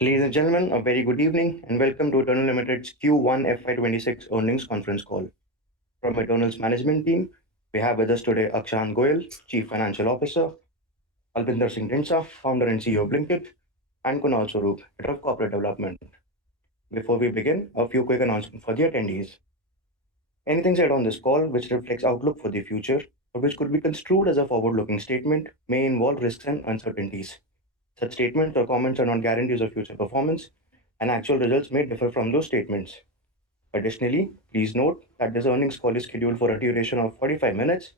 Ladies and gentlemen, a very good evening and welcome to Eternal Limited's Q1 FY26 earnings conference call. From Eternal's management team, we have with us today Akshant Goyal, Chief Financial Officer, Albinder Dhindsa, Founder and CEO of Blinkit, and Kunal Swaroop, Head of Corporate Development. Before we begin, a few quick announcements for the attendees. Anything said on this call which reflects outlook for the future or which could be construed as a forward-looking statement may involve risks and uncertainties. Such statements or comments are not guarantees of future performance, and actual results may differ from those statements. Additionally, please note that this earnings call is scheduled for a duration of 45 minutes,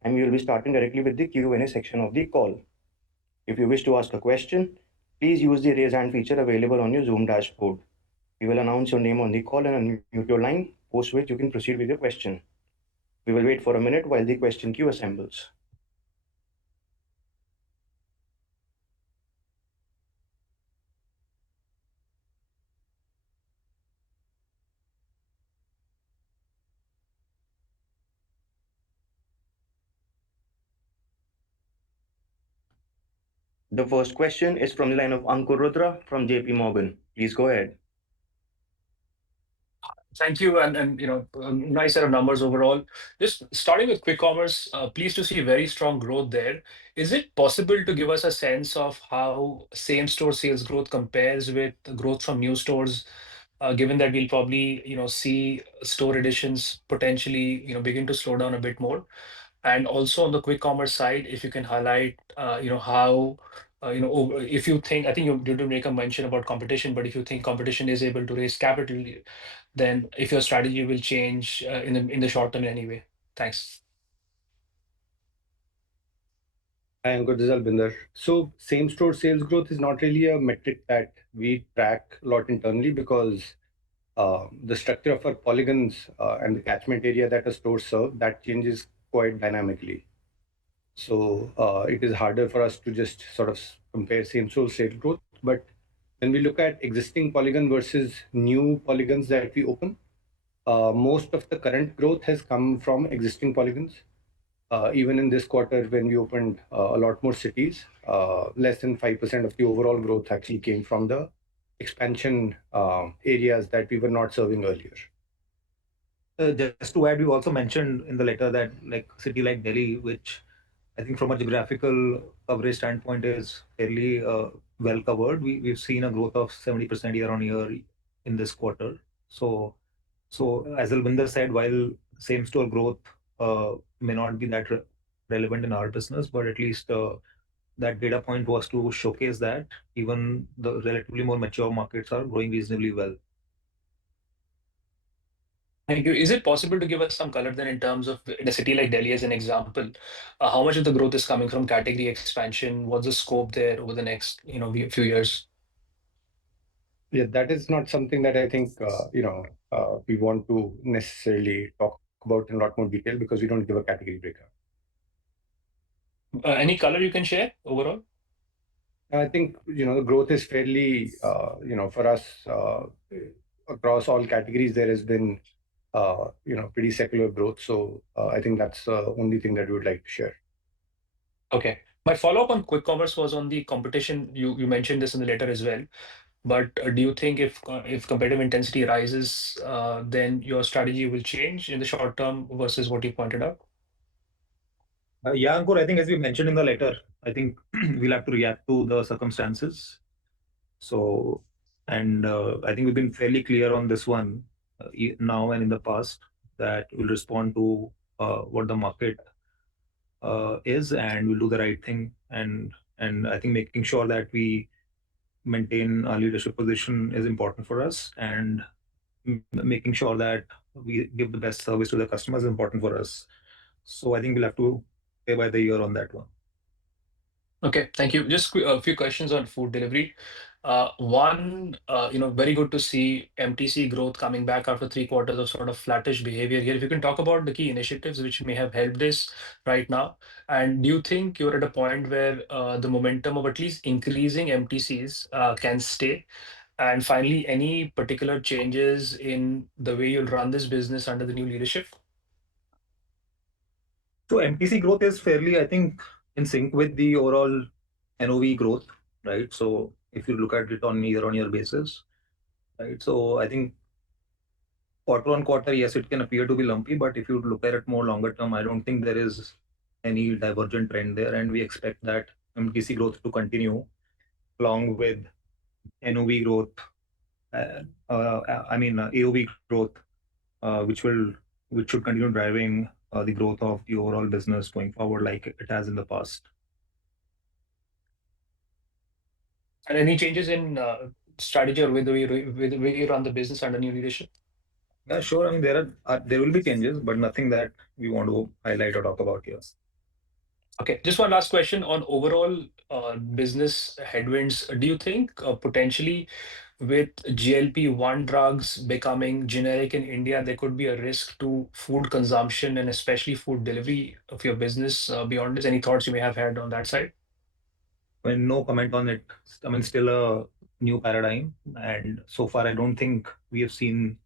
and we will be starting directly with the Q&A section of the call. If you wish to ask a question, please use the raise hand feature available on your Zoom dashboard. We will announce your name on the call and unmute your line, post which you can proceed with your question. We will wait for a minute while the question queue assembles. The first question is from the line of Ankur Rudra from JP Morgan. Please go ahead. Thank you, and nice set of numbers overall. Just starting with quick commerce, pleased to see very strong growth there. Is it possible to give us a sense of how same-store sales growth compares with the growth from new stores, given that we'll probably see store additions potentially begin to slow down a bit more? And also on the quick commerce side, if you can highlight, how if you think, I think you did make a mention about competition, but if you think competition is able to raise capital, then if your strategy will change in the short term anyway. Thanks. Hi, Ankur, this is Albinder. So same-store sales growth is not really a metric that we track a lot internally because the structure of our polygons and the catchment area that a store serves, that changes quite dynamically. So it is harder for us to just sort of compare same-store sales growth. But when we look at existing polygon versus new polygons that we open, most of the current growth has come from existing polygons. Even in this quarter, when we opened a lot more cities, less than 5% of the overall growth actually came from the expansion areas that we were not serving earlier. Just to add, we also mentioned in the letter that like city like Delhi, which I think from a geographical coverage standpoint is fairly well covered. We've seen a growth of 70% year on year in this quarter. So as Albinder said, while same store growth may not be that relevant in our business, but at least that data point was to showcase that even the relatively more mature markets are growing reasonably well. Thank you. Is it possible to give us some color then in terms of in a city like Delhi as an example, how much of the growth is coming from category expansion? What's the scope there over the next few years? Yeah, that is not something that I think we want to necessarily talk about in a lot more detail because we don't give a category breakup. Any color you can share overall? I think the growth is fairly for us across all categories. There has been pretty secular growth. So I think that's the only thing that we would like to share. Okay. My follow-up on quick commerce was on the competition. You mentioned this in the letter as well. But do you think if competitive intensity rises, then your strategy will change in the short term versus what you pointed out? Yeah, Ankur, I think as we mentioned in the letter, I think we'll have to react to the circumstances. So, and I think we've been fairly clear on this one now and in the past that we'll respond to what the market is and we'll do the right thing. And I think making sure that we maintain our leadership position is important for us, and making sure that we give the best service to the customers is important for us. So I think we'll have to play by the year on that one. Okay, thank you. Just a few questions on food delivery. One, very good to see MTC growth coming back after 3 quarters of sort of flattish behavior here. If you can talk about the key initiatives which may have helped this right now, and do you think you're at a point where the momentum of at least increasing MTCs can stay? And finally, any particular changes in the way you'll run this business under the new leadership? So MTC growth is fairly, I think, in sync with the overall NOV growth, right? So if you look at it on year-on-year basis, right? So I think quarter-on-quarter, yes, it can appear to be lumpy, but if you look at it more longer term, I don't think there is any divergent trend there, and we expect that MTC growth to continue along with NOV growth, AOV growth, which should continue driving the growth of the overall business going forward like it has in the past. And any changes in strategy or with the way you run the business under new leadership? Yeah, sure. I mean, there will be changes, but nothing that we want to highlight or talk about here. Okay, just one last question on overall business headwinds. Do you think potentially with GLP-1 drugs becoming generic in India, there could be a risk to food consumption and especially food delivery of your business beyond this? Any thoughts you may have had on that side? I mean, no comment on it. I mean, still a new paradigm, and so far, I don't think we have seen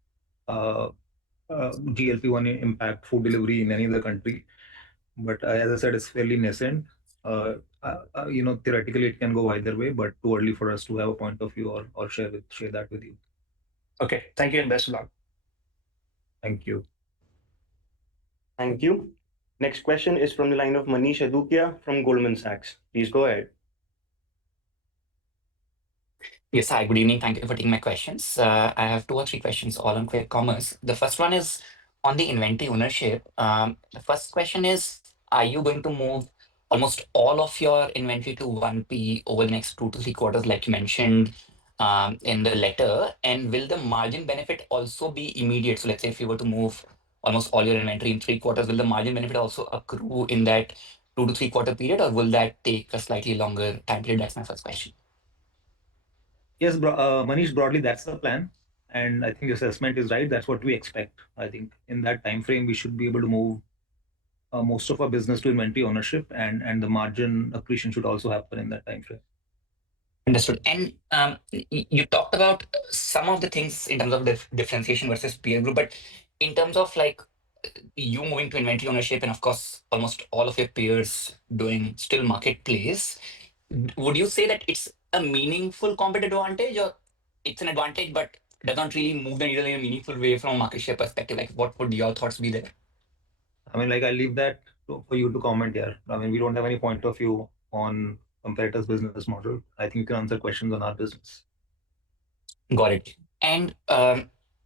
GLP-1 impact food delivery in any other country. But as I said, it's fairly nascent. Theoretically, it can go either way, but too early for us to have a point of view or share that with you. Okay, thank you and best of luck. Thank you. Thank you. Next question is from the line of Manish Adukia from Goldman Sachs. Please go ahead. Yes, hi, good evening. Thank you for taking my questions. I have 2 or 3 questions, all on quick commerce. The first one is on the inventory ownership. The first question is, are you going to move almost all of your inventory to 1P over the next 2 to 3 quarters, like you mentioned in the letter? And will the margin benefit also be immediate? So let's say if you were to move almost all your inventory in 3 quarters, will the margin benefit also accrue in that 2 to 3 quarter period, or will that take a slightly longer time period? That's my first question. Yes, Manish, broadly, that's the plan. And I think your assessment is right. That's what we expect. I think in that time frame, we should be able to move most of our business to inventory ownership, and the margin accretion should also happen in that time frame. Understood. And you talked about some of the things in terms of differentiation versus peer group, but in terms of like you moving to inventory ownership and of course almost all of your peers doing still marketplace, would you say that it's a meaningful competitive advantage, or it's an advantage but does not really move the needle in a meaningful way from a market share perspective? Like what would your thoughts be there? I mean, like I'll leave that for you to comment here. I mean, we don't have any point of view on competitors' business model. I think you can answer questions on our business. Got it. And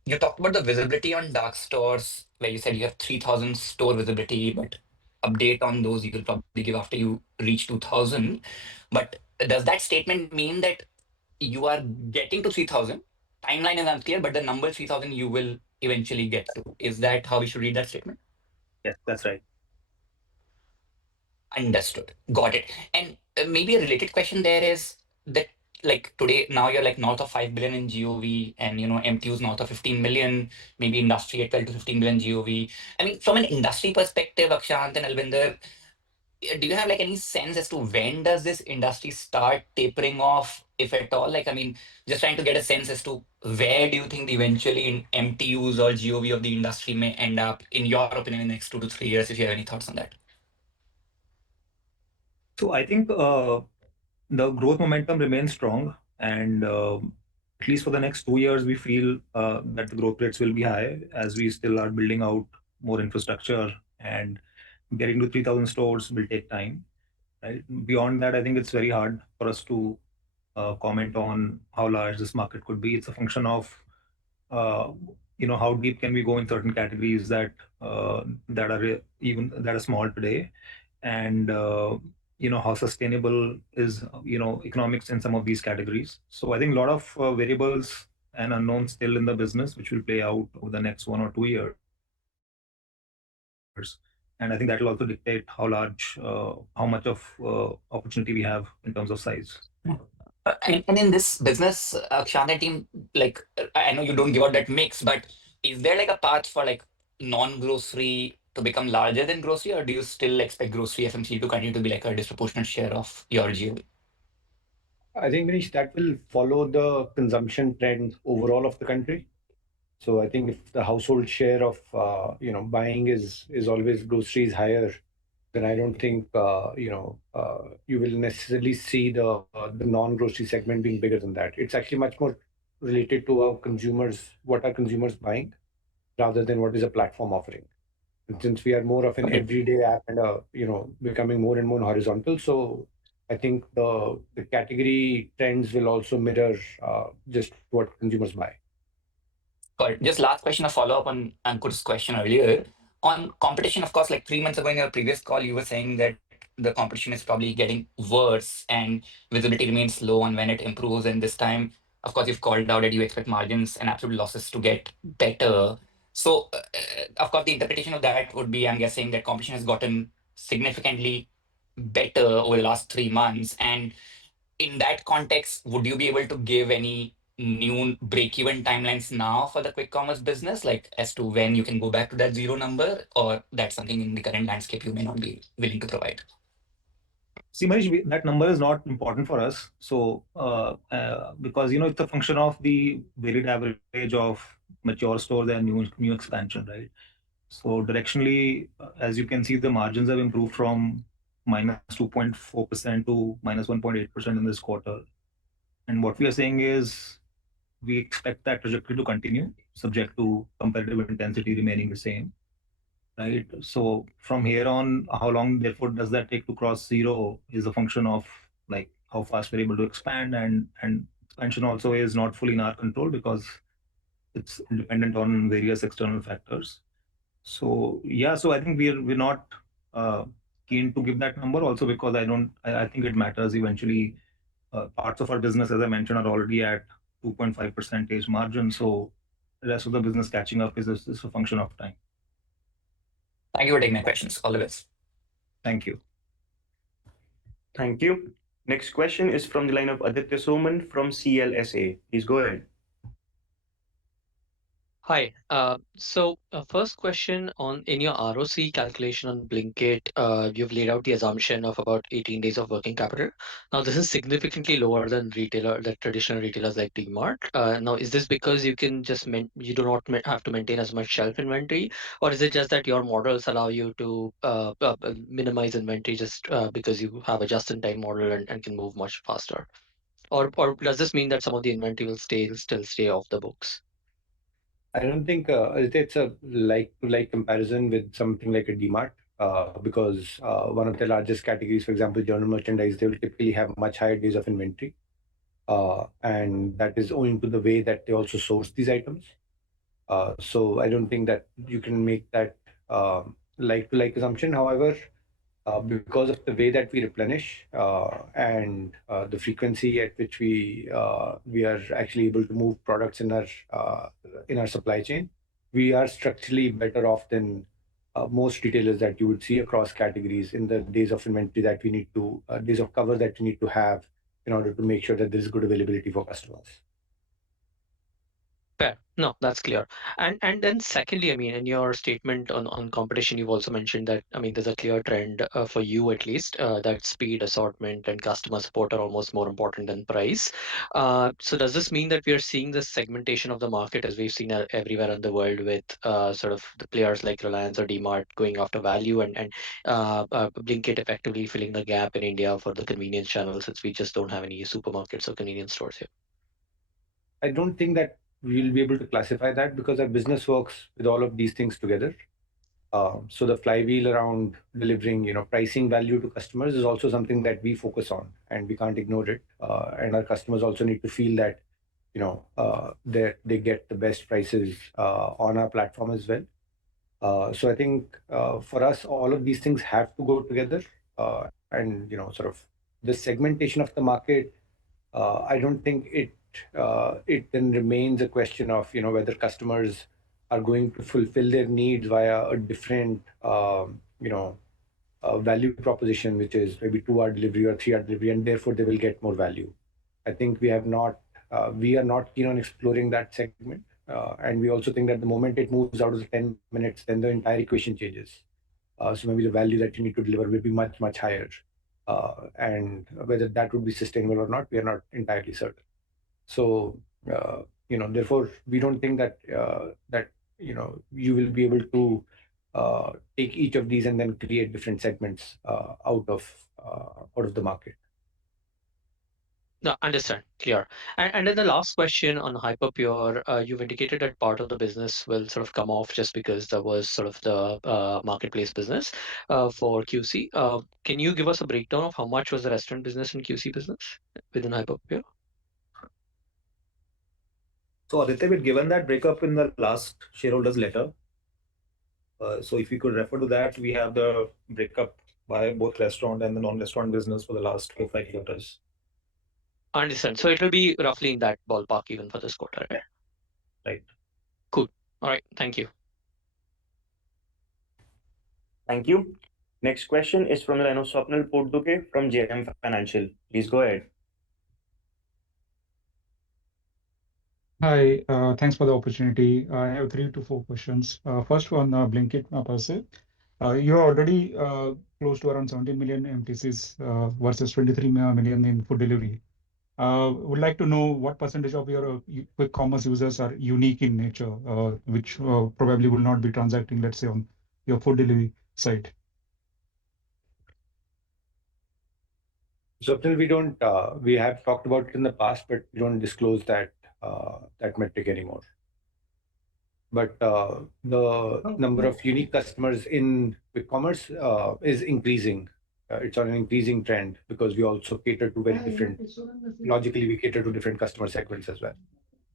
you talked about the visibility on dark stores, where you said you have 3,000 store visibility, but update on those you will probably give after you reach 2,000. But does that statement mean that you are getting to 3,000? Timeline is unclear, but the number 3,000 you will eventually get to. Is that how we should read that statement? Yes, that's right. Understood. Got it. And maybe a related question there is that like today, now you're like north of 5 billion in GOV and MTUs north of 15 million, maybe industry at 12 to 15 million GOV. I mean, from an industry perspective, Akshant and Albinder, do you have like any sense as to when does this industry start tapering off, if at all? Like, I mean, just trying to get a sense as to where do you think eventually in MTUs or GOV of the industry may end up, in your opinion, in the next 2 to 3 years, if you have any thoughts on that? So I think the growth momentum remains strong, and at least for the next 2 years, we feel that the growth rates will be high as we still are building out more infrastructure, and getting to 3,000 stores will take time. Right? Beyond that, I think it's very hard for us to comment on how large this market could be. It's a function of how deep can we go in certain categories that are small today, and how sustainable is economics in some of these categories. So I think a lot of variables and unknowns still in the business, which will play out over the next 1 or 2 years. And I think that will also dictate how much of opportunity we have in terms of size. And in this business, Akshant and team, like I know you don't give out that mix, but is there like a path for like non-grocery to become larger than grocery, or do you still expect grocery FMCG to continue to be like a disproportionate share of your GOV? I think, Manish, that will follow the consumption trend overall of the country. So I think if the household share of buying is always groceries higher, then I don't think you will necessarily see the non-grocery segment being bigger than that. It's actually much more related to our consumers, what are consumers buying, rather than what is a platform offering. And since we are more of an Okay. everyday app and becoming more and more horizontal, so I think the category trends will also mirror just what consumers buy. Got it. Just last question, a follow-up on Ankur's question earlier. On competition, of course, like 3 months ago in your previous call, you were saying that the competition is probably getting worse and visibility remains low on when it improves. And this time, of course, you've called out that you expect margins and absolute losses to get better. So, of course, the interpretation of that would be, I'm guessing, that competition has gotten significantly better over the last 3 months. And in that context, would you be able to give any new break-even timelines now for the quick commerce business, like as to when you can go back to that zero number, or that's something in the current landscape you may not be willing to provide? See, Manish, that number is not important for us. So, because it's a function of the weighted average of mature stores and new expansion, right? So directionally, as you can see, the margins have improved from -2.4% to -1.8% in this quarter. And what we are saying is we expect that trajectory to continue, subject to competitive intensity remaining the same, right? So from here on, how long therefore does that take to cross zero is a function of like how fast we're able to expand, and expansion also is not fully in our control because it's dependent on various external factors. So yeah, so I think we're not keen to give that number also because I think it matters eventually. Parts of our business, as I mentioned, are already at 2.5% margin. So the rest of the business catching up is a function of time. Thank you for taking my questions. All the best. Thank you. Thank you. Next question is from the line of Aditya Soman from CLSA. Please go ahead. Hi. First question on in your ROC calculation on Blinkit, you've laid out the assumption of about 18 days of working capital. Now, this is significantly lower than traditional retailers like DMart. Now, is this because you can just you do not have to maintain as much shelf inventory, or is it just that your models allow you to minimize inventory just because you have a just-in-time model and can move much faster? Or does this mean that some of the inventory will still stay off the books? I don't think it's a like-to-like comparison with something like a DMart, because one of the largest categories, for example, general merchandise, they will typically have much higher days of inventory, and that is owing to the way that they also source these items. So I don't think that you can make that like-to-like assumption. However, because of the way that we replenish and the frequency at which we are actually able to move products in our supply chain, we are structurally better off than most retailers that you would see across categories in the days of inventory that we need to days of cover that we need to have in order to make sure that there is good availability for customers. Fair. No, that's clear. And then secondly, I mean, in your statement on competition, you've also mentioned that, I mean, there's a clear trend for you at least, that speed, assortment, and customer support are almost more important than price. So does this mean that we are seeing this segmentation of the market as we've seen everywhere in the world with sort of the players like Reliance or DMart going after value and Blinkit effectively filling the gap in India for the convenience channel since we just don't have any supermarkets or convenience stores here? I don't think that we'll be able to classify that because our business works with all of these things together. So the flywheel around delivering, pricing value to customers is also something that we focus on, and we can't ignore it. And our customers also need to feel that, they get the best prices on our platform as well. So I think for us, all of these things have to go together. And sort of the segmentation of the market, I don't think it then remains a question of whether customers are going to fulfill their needs via a different value proposition, which is maybe 2-hour delivery or 3-hour delivery, and therefore they will get more value. I think we are not keen on exploring that segment, and we also think that the moment it moves out of the 10 minutes, then the entire equation changes. So maybe the value that you need to deliver will be much higher, and whether that would be sustainable or not, we are not entirely certain. So therefore, we don't think that you will be able to take each of these and then create different segments out of the market. No, understand. Clear. And then the last question on Hyperpure, you've indicated that part of the business will sort of come off just because there was sort of the marketplace business for QC. Can you give us a breakdown of how much was the restaurant business and QC business within Hyperpure? So Aditya, we'd given that breakup in the last shareholders letter. So if you could refer to that, we have the breakup by both restaurant and the non-restaurant business for the last 4-5 quarters. Understand. So it will be roughly in that ballpark even for this quarter, right? Right. Cool. All right. Thank you. Thank you. Next question is from the line of Swapnil Potduke from JM Financial. Please go ahead. Hi, thanks for the opportunity. I have 3 to 4 questions. First one, Blinkit per se. You're already close to around 17 million MTCs versus 23 million in food delivery. Would like to know what percentage of your quick commerce users are unique in nature, which probably will not be transacting, let's say, on your food delivery side. Swapnil, we have talked about it in the past, but we don't disclose that metric anymore. But the number of unique customers in quick commerce is increasing. It's on an increasing trend because we also cater to very different. Logically, we cater to different customer segments as well.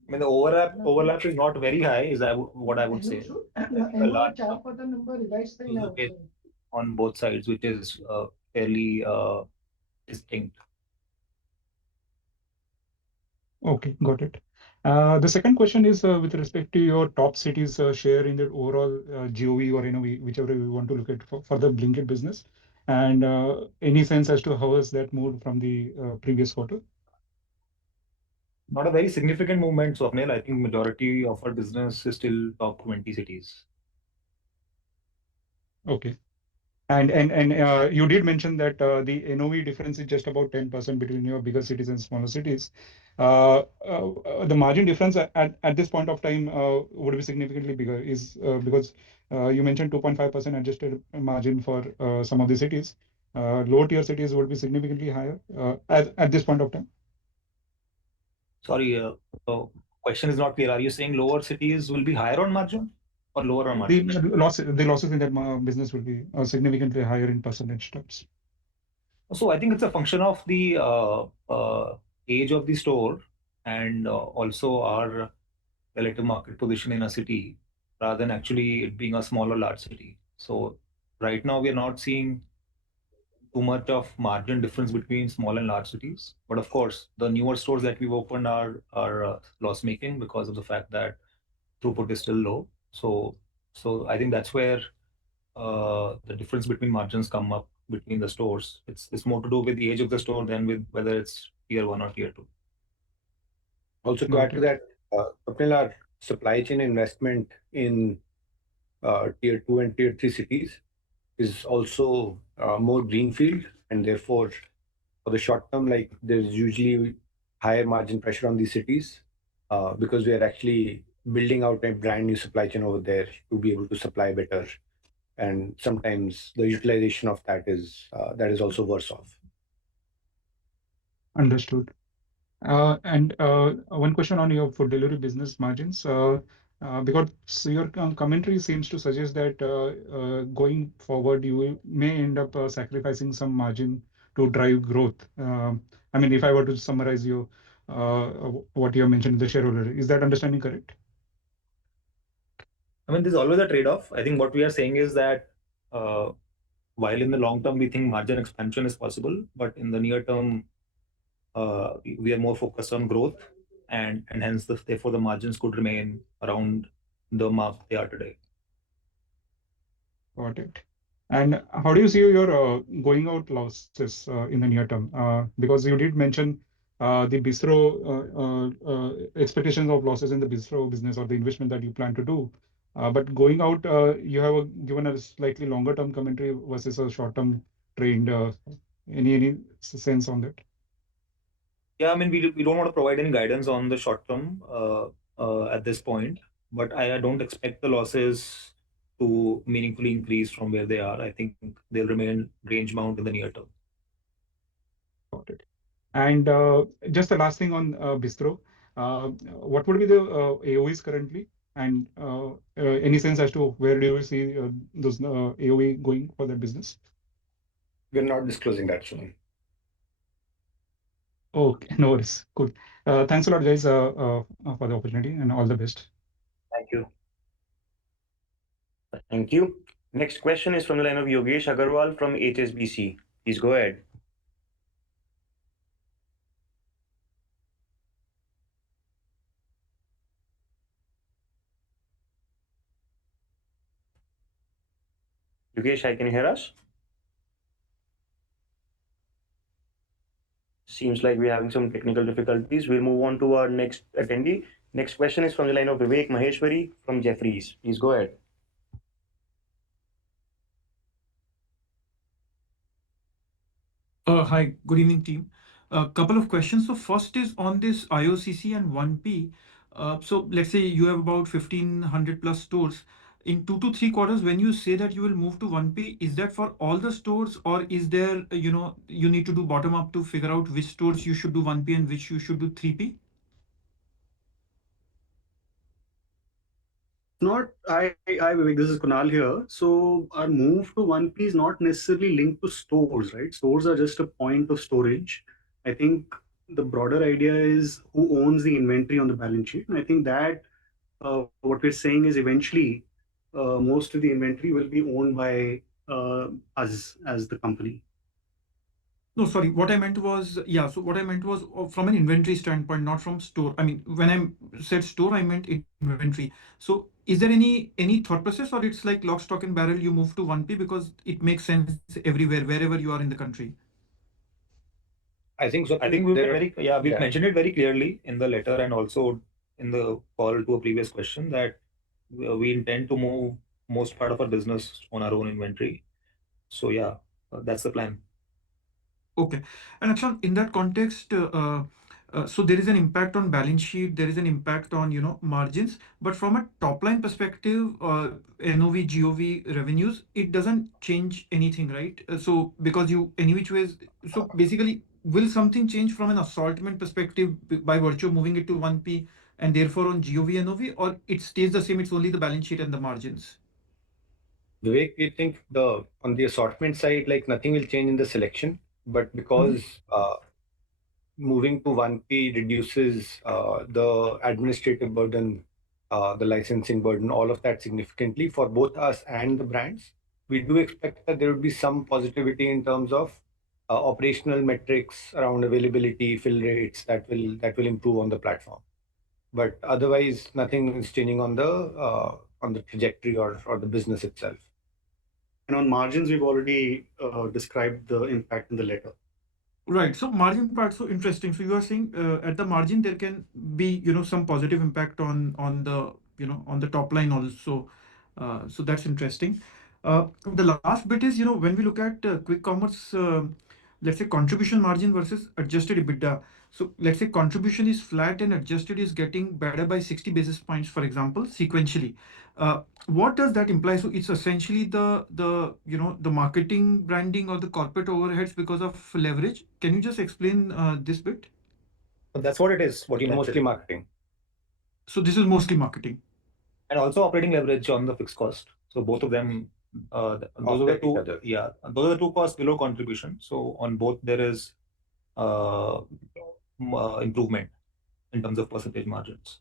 I mean, the overlap is not very high, is what I would say. A large user base on both sides, which is fairly distinct. Okay, got it. The second question is with respect to your top cities share in the overall GOV or NOV, whichever you want to look at for the Blinkit business. And any sense as to how has that moved from the previous quarter? Not a very significant movement, Swapnil. I think majority of our business is still top 20 cities. Okay. And you did mention that the NOV difference is just about 10% between your bigger cities and smaller cities. The margin difference at this point of time would be significantly bigger is because you mentioned 2.5% adjusted margin for some of the cities. Lower tier cities would be significantly higher at this point of time. Sorry, the question is not clear. Are you saying lower cities will be higher on margin or lower on margin? The losses in that business will be significantly higher in percentage terms. So I think it's a function of the age of the store and also our relative market position in a city rather than actually it being a small or large city. So right now we are not seeing too much of margin difference between small and large cities. But of course, the newer stores that we've opened are loss making because of the fact that throughput is still low. So I think that's where the difference between margins come up between the stores. It's more to do with the age of the store than with whether it's tier 1 or tier 2. Also, to add to that, Swapnil, our supply chain investment in tier 2 and tier 3 cities is also more greenfield, and therefore, for the short term, like there's usually higher margin pressure on these cities because we are actually building out a brand new supply chain over there to be able to supply better. And sometimes the utilization of that is also worse off. Understood. And one question on your food delivery business margins, because your commentary seems to suggest that going forward, may end up sacrificing some margin to drive growth. I mean, if I were to summarize what you have mentioned in the shareholder, is that understanding correct? I mean, there's always a trade-off. I think what we are saying is that while in the long term we think margin expansion is possible, but in the near term we are more focused on growth, and hence therefore the margins could remain around the mark they are today. Got it. And how do you see your going out losses in the near term? Because you did mention the bistro expectations of losses in the bistro business or the investment that you plan to do. But going out, you have given a slightly longer term commentary versus a short term trend. Any sense on that? Yeah, I mean, we don't want to provide any guidance on the short term at this point, but I don't expect the losses to meaningfully increase from where they are. I think they'll remain range bound in the near term. Got it. And just the last thing on Bistro, what would be the AOEs currently? And any sense as to where do you see those AOE going for that business? We're not disclosing that, Sunil. Okay, no worries. Cool. Thanks a lot, guys, for the opportunity and all the best. Thank you. Thank you. Next question is from the line of Yogesh Agarwal from HSBC. Please go ahead. Yogesh, can you hear us? Seems like we're having some technical difficulties. We'll move on to our next attendee. Next question is from the line of Vivek Maheshwari from Jefferies. Please go ahead. Hi, good evening, team. A couple of questions. So first is on this IOCC and 1P. So let's say you have about 1,500 plus stores. In 2 to 3 quarters, when you say that you will move to 1P, is that for all the stores, or is there, you need to do bottom up to figure out which stores you should do 1P and which you should do 3P? Not Vivek, this is Kunal here. So our move to 1P is not necessarily linked to stores, right? Stores are just a point of storage. I think the broader idea is who owns the inventory on the balance sheet. And I think that what we're saying is eventually most of the inventory will be owned by us as the company. No, sorry. What I meant was, yeah. So what I meant was from an inventory standpoint, not from store. I mean, when I said store, I meant inventory. So is there any thought process, or it's like lock, stock, and barrel? You move to 1P because it makes sense everywhere, wherever you are in the country. I think so. I think we've mentioned it very clearly in the letter and also in the call to a previous question that we intend to move most part of our business on our own inventory. So yeah, that's the plan. Okay. And Akshant, in that context, so there is an impact on balance sheet, there is an impact on, margins, but from a top line perspective, NOV, GOV revenues, it doesn't change anything, right? So because you, any which ways, so basically, will something change from an assortment perspective by virtue of moving it to 1P and therefore on GOV, NOV, or it stays the same, it's only the balance sheet and the margins? Vivek, we think on the assortment side, like nothing will change in the selection, but because moving to 1P reduces the administrative burden, the licensing burden, all of that significantly for both us and the brands. We do expect that there would be some positivity in terms of operational metrics around availability, fill rates that will improve on the platform. But otherwise, nothing is changing on the trajectory or the business itself. And on margins, we've already described the impact in the letter. Right. So margin part, so interesting. So you are saying at the margin there can be some positive impact on the on the top line also. So that's interesting. The last bit is when we look at quick commerce, let's say contribution margin versus adjusted EBITDA. So let's say contribution is flat and adjusted is getting better by 60 basis points, for example, sequentially. What does that imply? So it's essentially the marketing, branding, or the corporate overheads because of leverage. Can you just explain this bit? That's what it is. What you Mostly marketing. So this is mostly marketing. And also operating leverage on the fixed cost. So both of them, those are the two. Yeah, those are the two costs below contribution. So on both there is improvement in terms of percentage margins.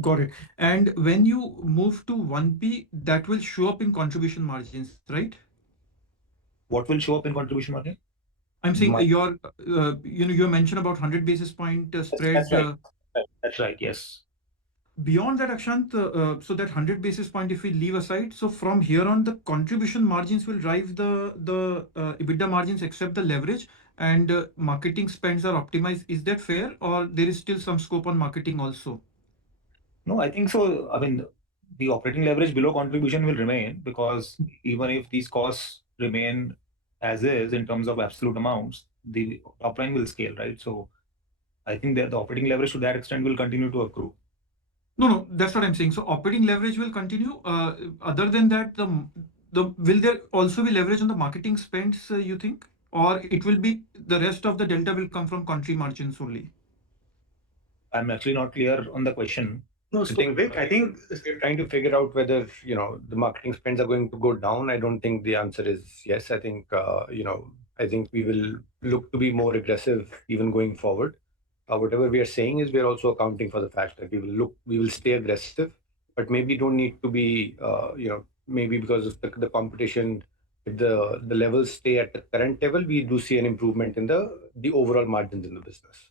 Got it. And when you move to 1P, that will show up in contribution margins, right? What will show up in contribution margin? I'm saying you mentioned about 100 basis point spread. That's right. That's right. Yes. Beyond that, Akshant, so that 100 basis point, if we leave aside, so from here on, the contribution margins will drive the EBITDA margins except the leverage, and marketing spends are optimized. Is that fair, or there is still some scope on marketing also? No, I think so. I mean, the operating leverage below contribution will remain because even if these costs remain as is in terms of absolute amounts, the top line will scale, right? So I think that the operating leverage to that extent will continue to accrue. No, that's what I'm saying. So operating leverage will continue. Other than that, the will there also be leverage on the marketing spends, you think? Or it will be the rest of the delta will come from country margins only? I'm actually not clear on the question. No, so Vivek, I think we're trying to figure out whether the marketing spends are going to go down. I don't think the answer is yes. I think I think we will look to be more aggressive even going forward. Whatever we are saying is we are also accounting for the fact that we will stay aggressive, but maybe don't need to be maybe because of the competition. If the levels stay at the current level, we do see an improvement in the overall margins in the business.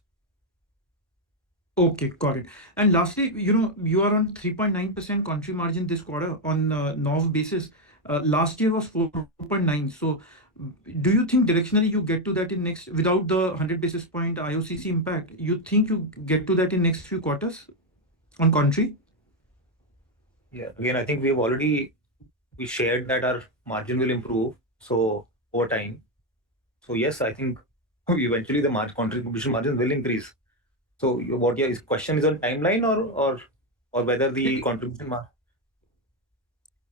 Okay, got it. And lastly, you are on 3.9% country margin this quarter on NOV basis. Last year was 4.9. So do you think directionally you get to that in next, without the 100 basis point IOCC impact, you think you get to that in next few quarters on country? Yeah, again, I think we shared that our margin will improve so over time. So yes, I think eventually the contribution margin will increase. So what your question is on timeline or whether the contribution margin.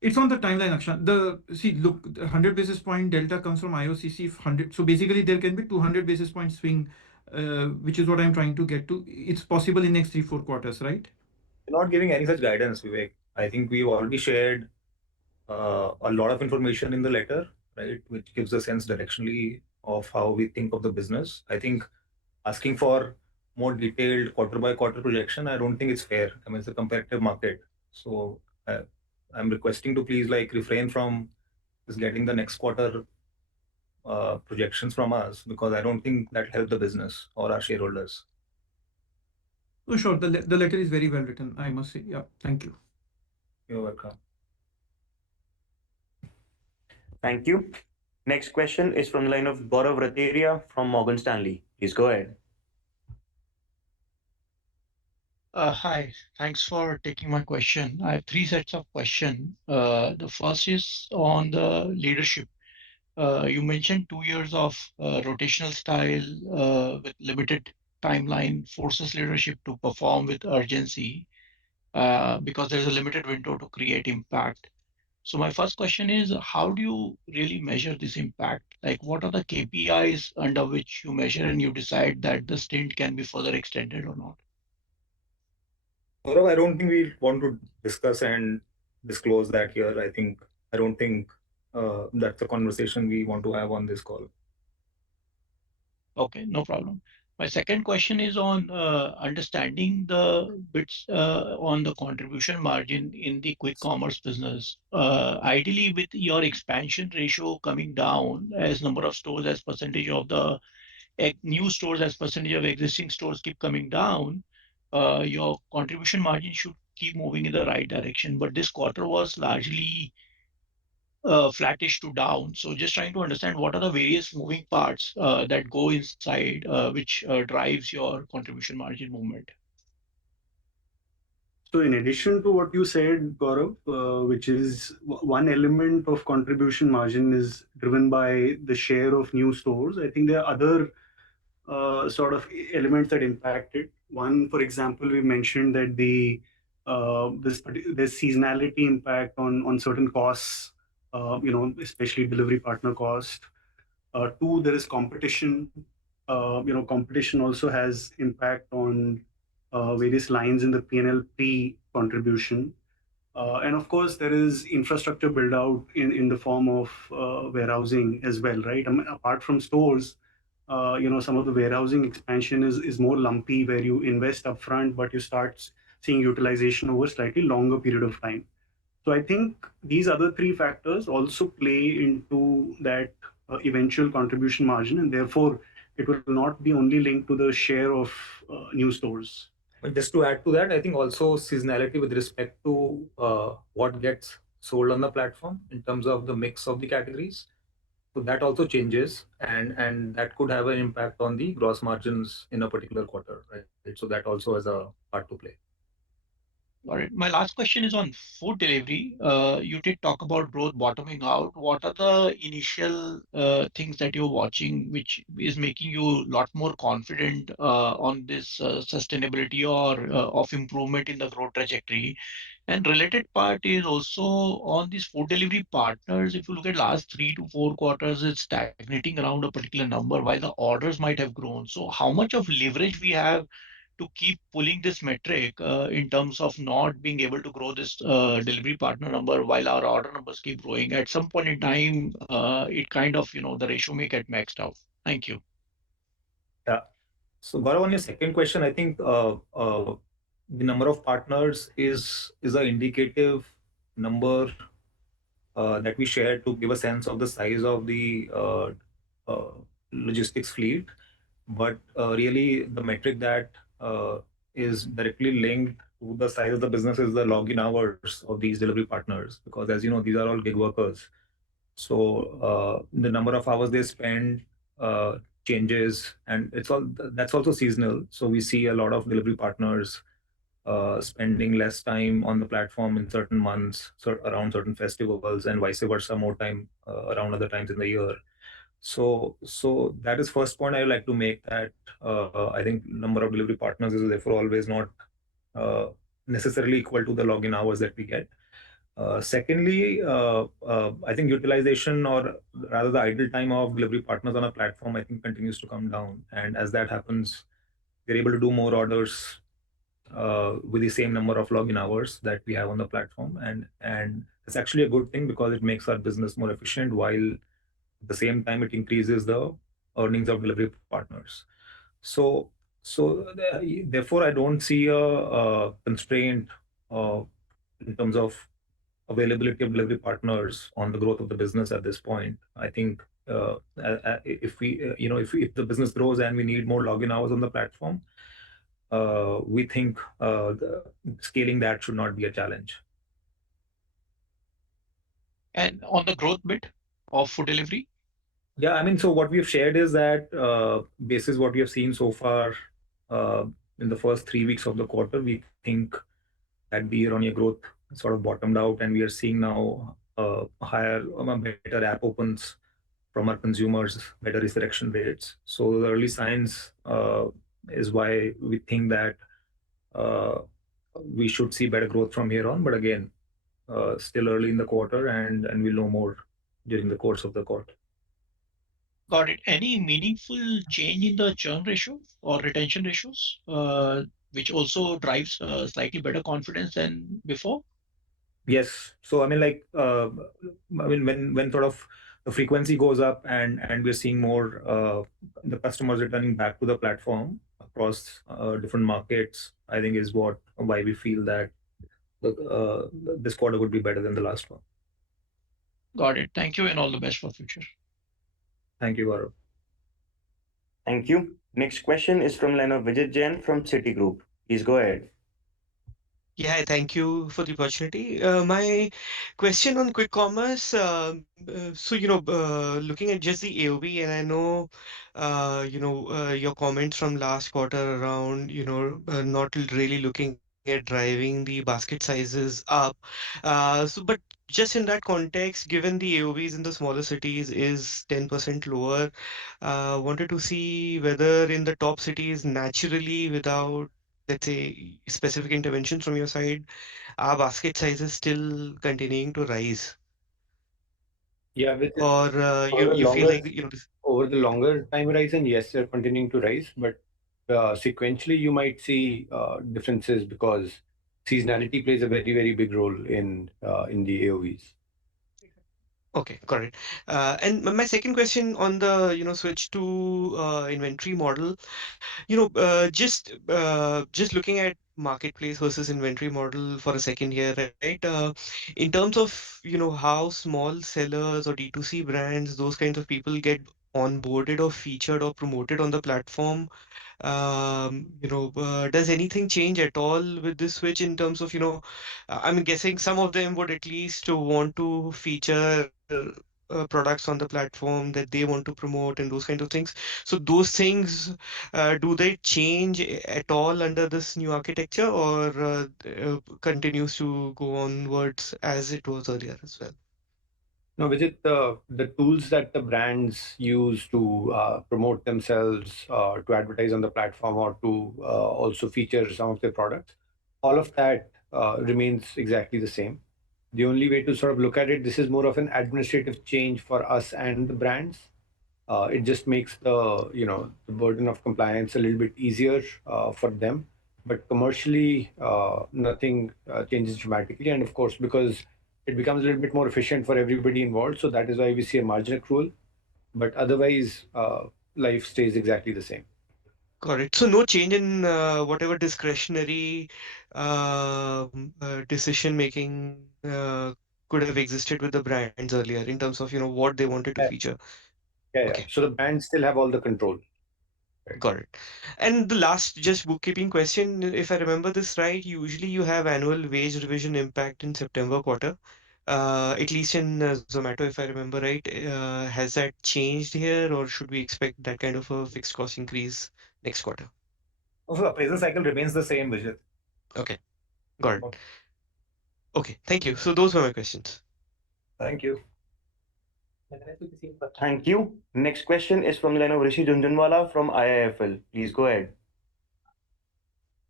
It's on the timeline, Akshan. Look, the 100 basis point delta comes from IOCC 100. So basically, there can be 200 basis point swing, which is what I'm trying to get to. It's possible in next 3-4 quarters, right? We're not giving any such guidance, Vivek. I think we've already shared a lot of information in the letter, right, which gives a sense directionally of how we think of the business. I think asking for more detailed quarter by quarter projection, I don't think it's fair. I mean, it's a competitive market. So I'm requesting to please refrain from just getting the next quarter projections from us because I don't think that help the business or our shareholders. Oh, sure. The letter is very well written, I must say. Yeah, thank you. You're welcome. Thank you. Next question is from the line of Gaurav Rateria from Morgan Stanley. Please go ahead. Hi, thanks for taking my question. I have three sets of questions. The first is on the leadership. You mentioned 2 years of rotational style with limited timeline forces leadership to perform with urgency because there's a limited window to create impact. So my first question is, how do you really measure this impact? Like, what are the KPIs under which you measure and you decide that the stint can be further extended or not? Gaurav, I don't think we want to discuss and disclose that here. I don't think that's a conversation we want to have on this call. Okay, no problem. My second question is on understanding the bits on the contribution margin in the quick commerce business. Ideally, with your expansion ratio coming down as number of stores as percentage of the new stores as percentage of existing stores keep coming down, your contribution margin should keep moving in the right direction. But this quarter was largely flattish to down. So just trying to understand what are the various moving parts that go inside, which drives your contribution margin movement. So in addition to what you said, Gaurav, which is one element of contribution margin is driven by the share of new stores. I think there are other sort of elements that impact it. One, for example, we mentioned that there's seasonality impact on certain costs, especially delivery partner cost. Two, there is competition. Competition also has impact on various lines in the P&L pre-contribution. And of course, there is infrastructure build out in the form of warehousing as well, right? I mean, apart from stores, some of the warehousing expansion is more lumpy where you invest upfront, but you start seeing utilization over a slightly longer period of time. So I think these other three factors also play into that eventual contribution margin, and therefore it will not be only linked to the share of new stores. But just to add to that, I think also seasonality with respect to what gets sold on the platform in terms of the mix of the categories. So that also changes, and that could have an impact on the gross margins in a particular quarter, right? So that also has a part to play. All right. My last question is on food delivery. You did talk about growth bottoming out. What are the initial things that you're watching, which is making you a lot more confident on this sustainability or of improvement in the growth trajectory? And related part is also on these food delivery partners. If you look at last 3 to 4 quarters, it's stagnating around a particular number while the orders might have grown. So how much of leverage we have to keep pulling this metric in terms of not being able to grow this delivery partner number while our order numbers keep growing? At some point in time, it kind of, the ratio may get maxed out. Thank you. Yeah. So Gaurav, on your second question, I think the number of partners is an indicative number that we share to give a sense of the size of the uh, logistics fleet. But really, the metric that is directly linked to the size of the business is the login hours of these delivery partners, because as you know, these are all gig workers. So the number of hours they spend changes, and that's also seasonal. So we see a lot of delivery partners spending less time on the platform in certain months, around certain festivals, and vice versa, more time around other times in the year. So that is first point I would like to make, that I think number of delivery partners is therefore always not uh, necessarily equal to the login hours that we get. Secondly, I think utilization, or rather the idle time of delivery partners on a platform, I think continues to come down. And as that happens, we're able to do more orders with the same number of login hours that we have on the platform, and it's actually a good thing because it makes our business more efficient, while at the same time it increases the earnings of delivery partners. So therefore I don't see a constraint uh, in terms of availability of delivery partners on the growth of the business at this point. I think if we if the business grows and we need more login hours on the platform, we think scaling that should not be a challenge. And on the growth bit of food delivery? Yeah, I mean, so what we've shared is that basis what we have seen so far uh, in the first 3 weeks of the quarter, we think that the year-on-year growth sort of bottomed out, and we are seeing now higher, better app opens from our consumers, better resurrection rates. So the early signs is why we think that uh, we should see better growth from here on. But again, still early in the quarter, and we'll know more during the course of the quarter. Got it. Any meaningful change in the churn ratio or retention ratios, which also drives slightly better confidence than before? Yes. So I mean, like, I mean, when sort of the frequency goes up, and we're seeing more the customers returning back to the platform across different markets, I think is what why we feel that uh, this quarter would be better than the last one. Got it. Thank you, and all the best for future. Thank you, Gaurav. Thank you. Next question is from line of Vijit Jain from Citigroup. Please go ahead. Yeah, thank you for the opportunity. My question on quick commerce. Looking at just the AOV, and I know, your comments from last quarter around, not really looking at driving the basket sizes up. But just in that context, given the AOVs in the smaller cities is 10% lower, wanted to see whether in the top cities, naturally, without let's say specific interventions from your side, our basket size is still continuing to rise, Yeah, with it, or over a you feel longer like over the longer time horizon, yes, they're continuing to rise, but sequentially you might see differences because seasonality plays a very, very big role in the AOVs. Okay, got it. And my second question on the switch to inventory model, just looking at marketplace versus inventory model for a second here, right? In terms of how small sellers or D2C brands, those kinds of people get onboarded or featured or promoted on the platform, does anything change at all with this switch in terms of I'm guessing some of them would at least want to feature products on the platform that they want to promote and those kind of things. So those things, do they change at all under this new architecture, or continues to go onwards as it was earlier as well? No, Vijit, the tools that the brands use to promote themselves, to advertise on the platform, or to also feature some of their products, all of that remains exactly the same. The only way to sort of look at it, this is more of an administrative change for us and the brands. It just makes the burden of compliance a little bit easier for them. But commercially, nothing changes dramatically. And of course, because it becomes a little bit more efficient for everybody involved, so that is why we see a margin accrual. But otherwise, life stays exactly the same. Got it. So no change in whatever discretionary decision making could have existed with the brands earlier in terms of, what they wanted to Yeah, feature. yeah. Okay. So the brands still have all the control. Right. Got it. And the last just bookkeeping question, if I remember this right, usually you have annual wage revision impact in September quarter. At least in Zomato, if I remember right. Has that changed here, or should we expect that kind of a fixed cost increase next quarter? Also, the appraisal cycle remains the same, Vijit. Okay, got it. Okay, thank you. So those were my questions. Thank you. Thank you. Next question is from the line of Rishi Junjunwala from IIFL. Please go ahead.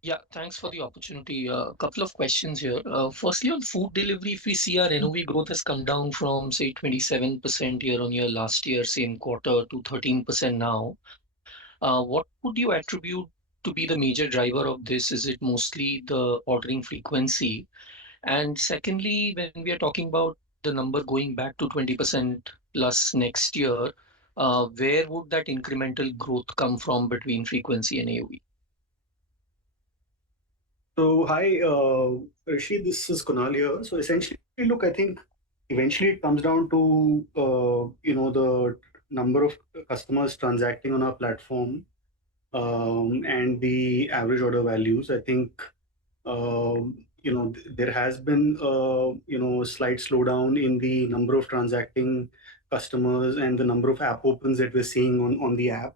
Yeah, thanks for the opportunity. A couple of questions here. Firstly, on food delivery, if we see our NOV growth has come down from, say, 27% year on year last year, same quarter, to 13% now. What would you attribute to be the major driver of this? Is it mostly the ordering frequency? And secondly, when we are talking about the number going back to 20% plus next year, where would that incremental growth come from between frequency and AOV? So hi, Rishi, this is Kunal here. So essentially, look, I think eventually it comes down to the number of customers transacting on our platform, and the average order values. I think there has been a slight slowdown in the number of transacting customers and the number of app opens that we're seeing on the app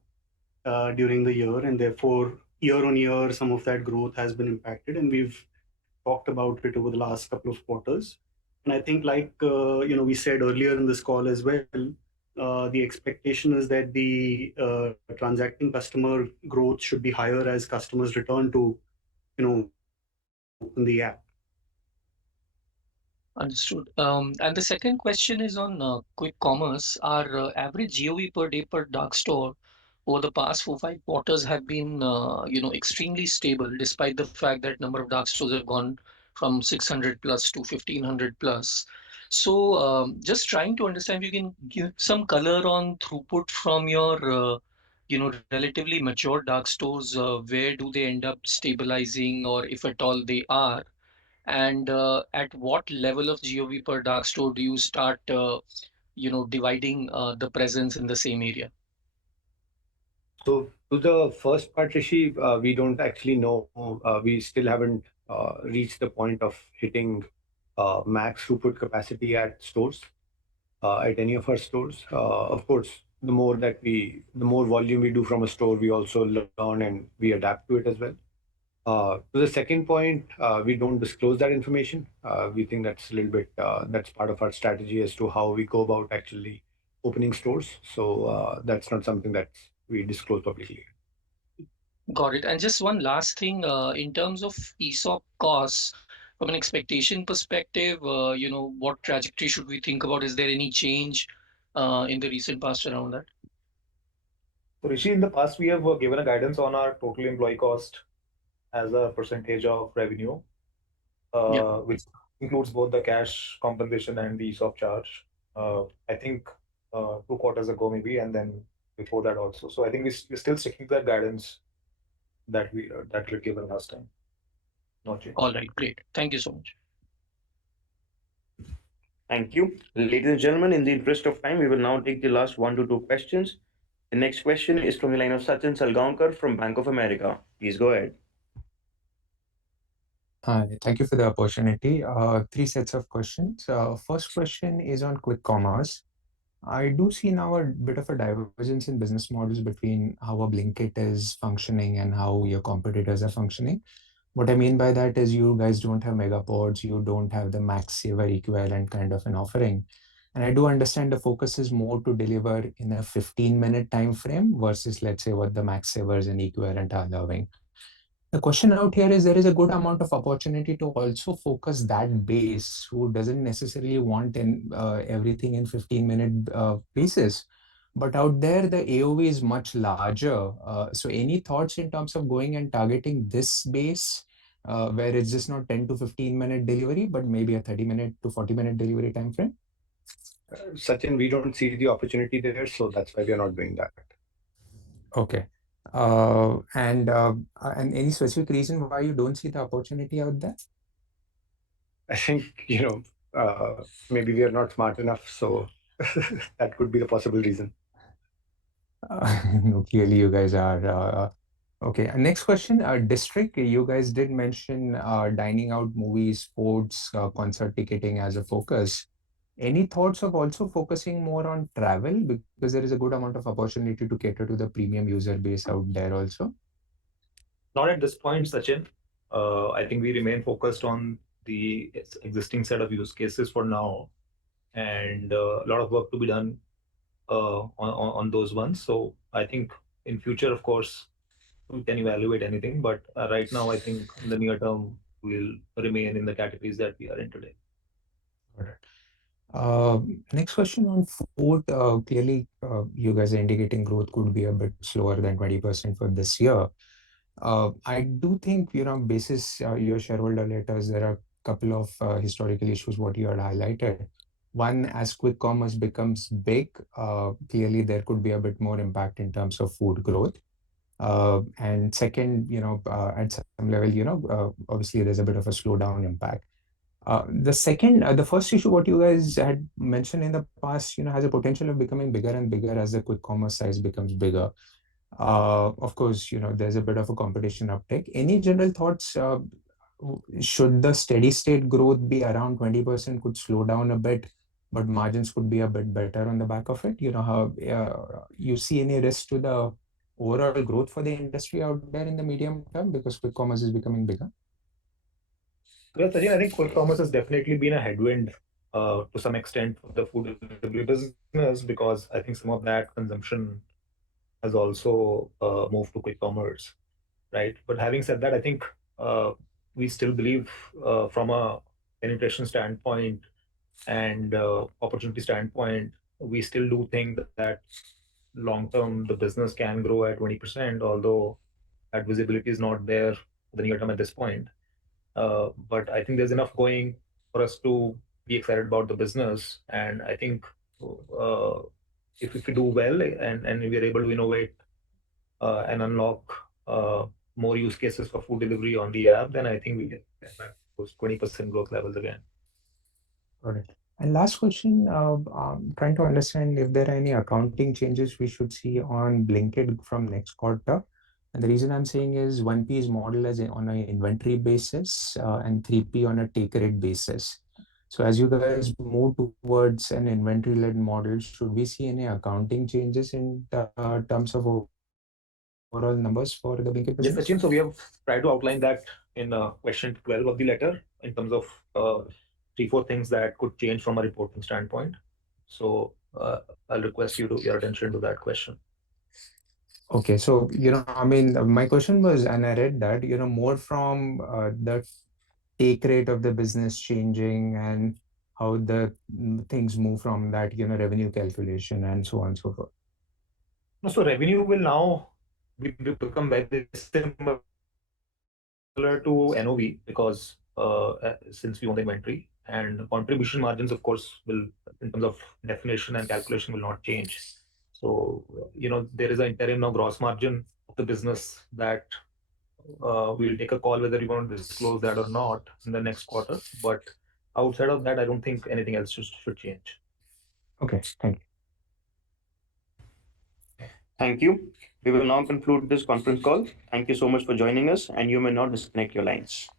during the year, and therefore year on year some of that growth has been impacted, and we've talked about it over the last couple of quarters. And I think, like we said earlier in this call as well, the expectation is that the transacting customer growth should be higher as customers return to the app. Understood. And the second question is on quick commerce. Our average GOV per day per dark store over the past 4-5 quarters have been, extremely stable, despite the fact that number of dark stores have gone from 600 plus to 1500 plus. So, just trying to understand if you can give some color on throughput from your, relatively mature dark stores. Where do they end up stabilizing, or if at all they are? And at what level of GOV per dark store do you start, dividing the presence in the same area? So to the first part, Rishi, we don't actually know. We still haven't reached the point of hitting max throughput capacity at stores, at any of our stores. Of course, the more volume we do from a store, we also learn and we adapt to it as well. To the second point, we don't disclose that information. We think that's a little bit, that's part of our strategy as to how we go about actually opening stores. So that's not something that we disclose publicly. Got it. And just one last thing, in terms of ESOP costs, from an expectation perspective, what trajectory should we think about? Is there any change in the recent past around that? So Rishi, in the past, we have given a guidance on our total employee cost as a percentage of revenue, which includes both the cash compensation and the ESOP charge. I think 2 quarters ago maybe, and then before that also. So I think we're still sticking to that guidance that we given last time. Not change. All right, great. Thank you so much. Thank you. Ladies and gentlemen, in the interest of time, we will now take the last 1 to 2 questions. The next question is from the line of Sachin Salgaonkar from Bank of America. Please go ahead. Hi, thank you for the opportunity. 3 sets of questions. First question is on quick commerce. I do see now a bit of a divergence in business models between how a Blinkit is functioning and how your competitors are functioning. What I mean by that is you guys don't have megapods, you don't have the max saver equivalent kind of an offering. And I do understand the focus is more to deliver in a 15-minute time frame versus, let's say, what the max savers and equivalent are allowing. The question out here is there is a good amount of opportunity to also focus that base who doesn't necessarily want everything in 15-minute pieces. But out there, the AOV is much larger. So any thoughts in terms of going and targeting this base where it's just not 10 to 15-minute delivery, but maybe a 30-minute to 40-minute delivery time frame? Sachin, we don't see the opportunity there, so that's why we are not doing that. Okay. And any specific reason why you don't see the opportunity out there? I think, maybe we are not smart enough, so that could be the possible reason. No, clearly you guys are. Okay, next question. District, you guys did mention dining out, movies, sports, concert ticketing as a focus. Any thoughts of also focusing more on travel? Because there is a good amount of opportunity to cater to the premium user base out there also. Not at this point, Sachin. I think we remain focused on the existing set of use cases for now, and a lot of work to be done on those ones. So I think in future, of course, we can evaluate anything, but right now, I think in the near term, we'll remain in the categories that we are in today. All right. Next question on food. Clearly, you guys are indicating growth could be a bit slower than 20% for this year. I do think, basis your shareholder letters, there are a couple of historical issues what you had highlighted. One, as quick commerce becomes big, clearly there could be a bit more impact in terms of food growth. And second, at some level, obviously there's a bit of a slowdown impact. The first issue, what you guys had mentioned in the past, has a potential of becoming bigger and bigger as the quick commerce size becomes bigger. Of course, there's a bit of a competition uptake. Any general thoughts? Should the steady state growth be around 20%, could slow down a bit, but margins could be a bit better on the back of it? How you see any risk to the overall growth for the industry out there in the medium term because quick commerce is becoming bigger? Well, Sachin, I think quick commerce has definitely been a headwind to some extent for the food delivery business because I think some of that consumption has also moved to quick commerce, right? But having said that, I think we still believe from a penetration standpoint and opportunity standpoint, we still do think that long term the business can grow at 20%, although that visibility is not there for the near term at this point. But I think there's enough going for us to be excited about the business. And I think if we do well and we are able to innovate and unlock more use cases for food delivery on the app, then I think we get back to those 20% growth levels again. Got it. And last question, trying to understand if there are any accounting changes we should see on Blinkit from next quarter. And the reason I'm saying is 1P is modeled as on an inventory basis and 3P on a take rate basis. So as you guys move towards an inventory-led model, should we see any accounting changes in terms of overall numbers for the Blinkit Yes, business? Sachin. So we have tried to outline that in question 12 of the letter in terms of 3-4 things that could change from a reporting standpoint. So I'll request you to your attention to that question. Okay, so my question was, and I read that more from the take rate of the business changing and how the things move from that revenue calculation and so on and so forth. No, so revenue will now become very similar to NOV because since we own the inventory and contribution margins, of course, will in terms of definition and calculation will not change. So there is an interim now gross margin of the business that we'll take a call whether we want to disclose that or not in the next quarter. But outside of that, I don't think anything else should change. Okay, thank you. Thank you. We will now conclude this conference call. Thank you so much for joining us, and you may now disconnect your lines.